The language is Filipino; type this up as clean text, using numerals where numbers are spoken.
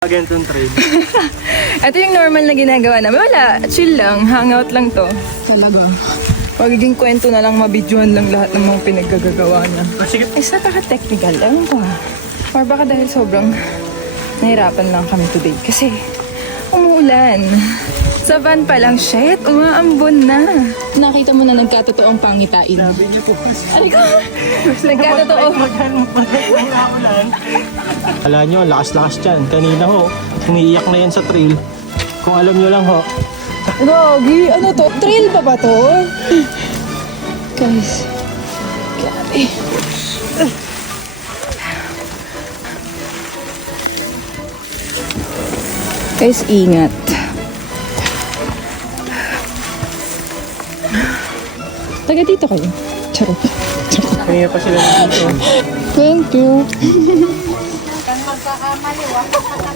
Ganitong trail. Ito yung normal na ginagawa namin. Wala, chill lang, hangout lang to. Talaga. Pagiging kwento na lang, mabidyohan lang lahat ng mga pinaggagawa niya. Sige. Eh, sa taka-technical, ewan ko ha. Or baka dahil sobrang nahirapan lang kami today. Kasi umuulan. Sa van pa lang, shit, umaambon na. Nakita mo na nagkatotoo ang pangitain. Sabi niyo po. Ay ko, nagkatotoo. Kala nyo, lakas-lakas dyan. Kanina ho, umiiyak na yan sa trail. Kung alam nyo lang ho. Gogi, ano to? Trail pa ba to? Guys, grabe. Guys, ingat. Taga dito kayo. Charot. Kanina pa sila dito. Thank you. Kang magkakamali, wala ka